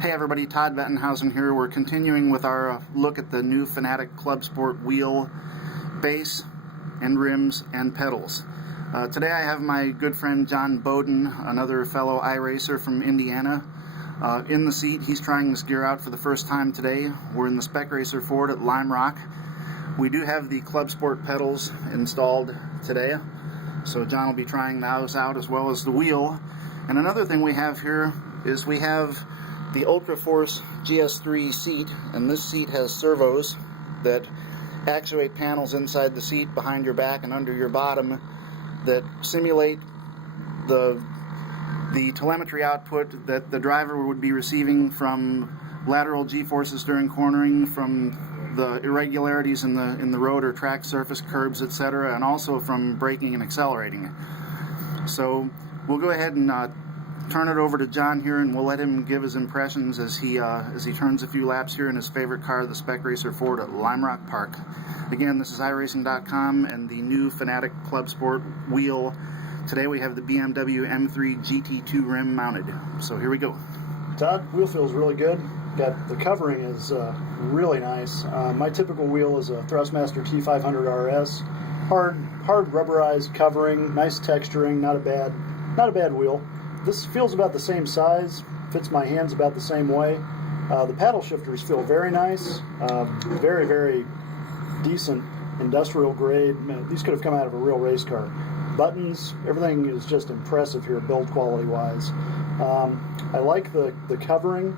Hey everybody, Todd Bettenhausen here. We're continuing with our look at the new Fanatec ClubSport wheel base and rims and pedals. Today I have my good friend John Bodin, another fellow iRacer from Indiana, in the seat. He's trying this gear out for the first time today. We're in the Spec Racer Ford at Limerock. We do have the ClubSport pedals installed today, so John will be trying those out as well as the wheel. And another thing we have here is we have the Ultra Force GS3 seat, and this seat has servos that actuate panels inside the seat behind your back and under your bottom that simulate the telemetry output that the driver would be receiving from lateral g-forces during cornering, from the irregularities in the road or track surface, curbs, etc., and also from braking and accelerating. So we'll go ahead and turn it over to John here, and we'll let him give his impressions as he turns a few laps here in his favorite car, the Spec Racer Ford at Limerock Park. Again, this is iRacing.com and the new Fanatec ClubSport wheel. Today we have the BMW M3 GT2 rim mounted. So here we go. Todd, wheel feels really good. The covering is really nice. My typical wheel is a Thrustmaster T500 RS. Hard rubberized covering, nice texturing, not a bad wheel. This feels about the same size, fits my hands about the same way. The paddle shifters feel very nice, very, very decent industrial grade. These could have come out of a real race car. Buttons, everything is just impressive here build quality wise. I like the covering,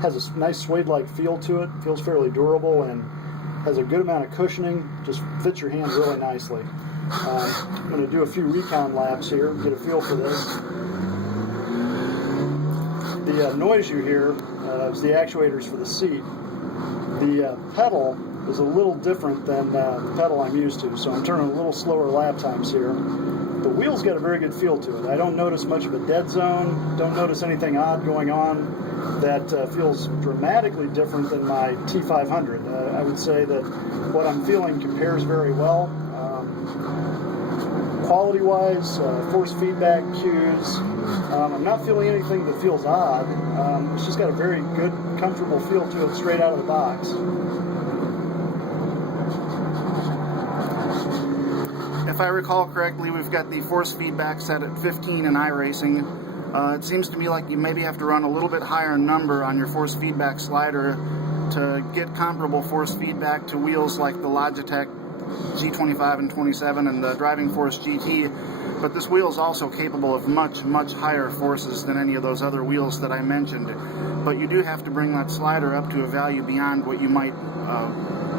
has a nice suede-like feel to it, feels fairly durable and has a good amount of cushioning, just fits your hands really nicely. I'm going to do a few recon laps here, get a feel for this. The noise you hear is the actuators for the seat. The pedal is a little different than the pedal I'm used to, so I'm turning a little slower lap times here. The wheel's got a very good feel to it. I don't notice much of a dead zone, don't notice anything odd going on that feels dramatically different than my T500. I would say that what I'm feeling compares very well. Quality-wise, force feedback cues, I'm not feeling anything that feels odd. It's just got a very good, comfortable feel to it straight out of the box. If I recall correctly, we've got the force feedback set at 15 in iRacing. It seems to me like you maybe have to run a little bit higher number on your force feedback slider to get comparable force feedback to wheels like the Logitech G25 and 27 and the Driving Force GT, but this wheel is also capable of much, much higher forces than any of those other wheels that I mentioned. But you do have to bring that slider up to a value beyond what you might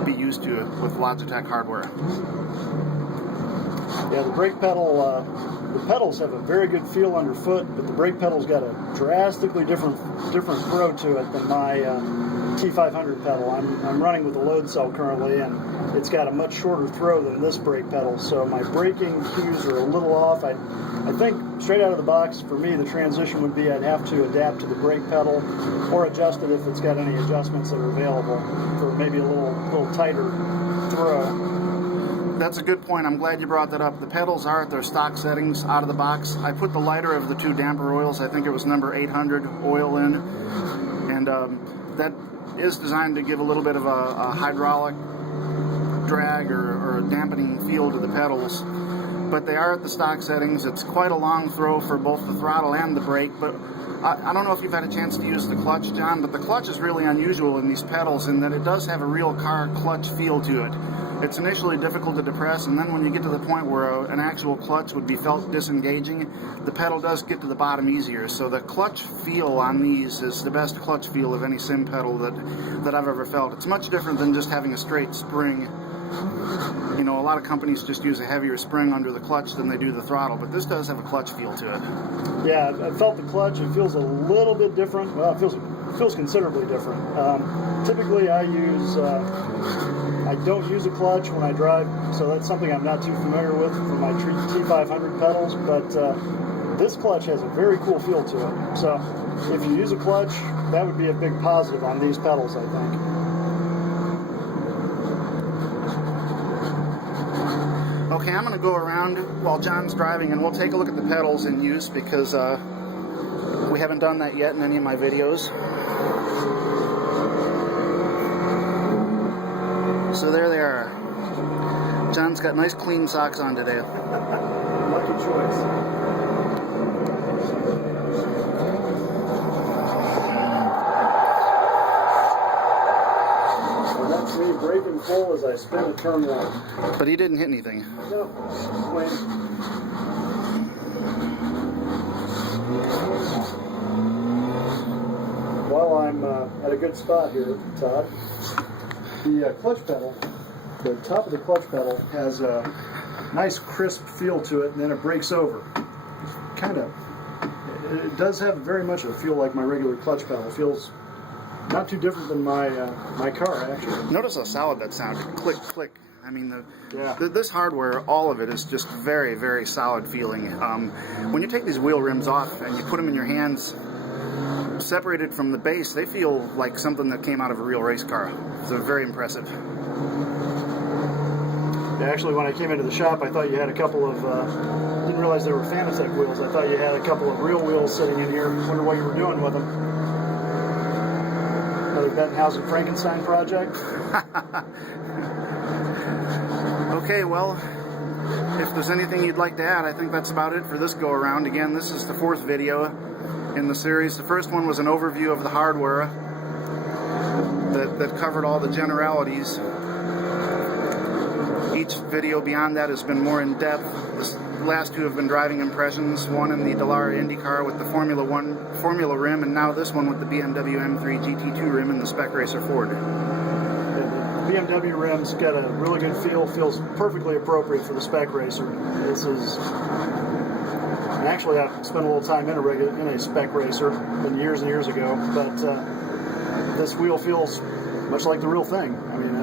be used to with Logitech hardware. Yeah, the brake pedal, the pedals have a very good feel underfoot, but the brake pedal's got a drastically different throw to it than my T500 pedal. I'm running with a load cell currently, and it's got a much shorter throw than this brake pedal, so my braking cues are a little off. I think straight out of the box, for me, the transition would be I'd have to adapt to the brake pedal or adjust it if it's got any adjustments that are available for maybe a little tighter throw. That's a good point. I'm glad you brought that up. The pedals are at their stock settings out of the box. I put the lighter of the two damper oils, I think it was number 800 oil in, and that is designed to give a little bit of a hydraulic drag or a dampening feel to the pedals. But they are at the stock settings. It's quite a long throw for both the throttle and the brake, but I don't know if you've had a chance to use the clutch, John, but the clutch is really unusual in these pedals in that it does have a real car clutch feel to it. It's initially difficult to depress, and then when you get to the point where an actual clutch would be felt disengaging, the pedal does get to the bottom easier. So the clutch feel on these is the best clutch feel of any sim pedal that I've ever felt. It's much different than just having a straight spring. You know, a lot of companies just use a heavier spring under the clutch than they do the throttle, but this does have a clutch feel to it. Yeah, I felt the clutch. It feels a little bit different. Well, it feels considerably different. Typically, I don't use a clutch when I drive, so that's something I'm not too familiar with for my T500 pedals, but this clutch has a very cool feel to it. So if you use a clutch, that would be a big positive on these pedals, I think. Okay, I'm going to go around while John's driving and we'll take a look at the pedals in use because we haven't done that yet in any of my videos. So there they are. John's got nice clean socks on today. Lucky choice. And that's me braking full as I spin a turn one. But he didn't hit anything. No, plain. Well, I'm at a good spot here, Todd. The clutch pedal, the top of the clutch pedal has a nice crisp feel to it, and then it breaks over. It does have very much a feel like my regular clutch pedal. It feels not too different than my car, actually. Notice how solid that sounded. Click, click. I mean, Yeah. this hardware, all of it is just very, very solid feeling. When you take these wheel rims off and you put them in your hands, separated from the base, they feel like something that came out of a real race car. So very impressive. Yeah, actually, when I came into the shop, I thought you had a couple of, didn't realize they were Fanatec wheels. I thought you had a couple of real wheels sitting in here. Wonder what you were doing with them. Another Bettenhausen Frankenstein project? Okay, well, if there's anything you'd like to add, I think that's about it for this go-around. Again, this is the 4th video in the series. The first one was an overview of the hardware that covered all the generalities. Each video beyond that has been more in-depth. The last 2 have been driving impressions, one in the Dallara IndyCar with the Formula rim, and now this one with the BMW M3 GT2 rim and the Spec Racer Ford. The BMW rim's got a really good feel, feels perfectly appropriate for the Spec Racer. This is, and actually I've spent a little time in a Spec Racer, been years and years ago, but this wheel feels much like the real thing. I mean,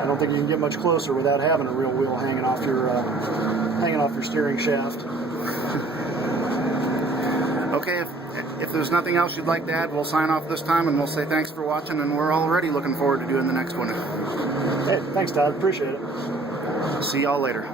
I don't think you can get much closer without having a real wheel hanging off your steering shaft. Okay, if there's nothing else you'd like to add, we'll sign off this time and we'll say thanks for watching, and we're already looking forward to doing the next one. Hey, thanks, Todd. Appreciate it. See y'all later.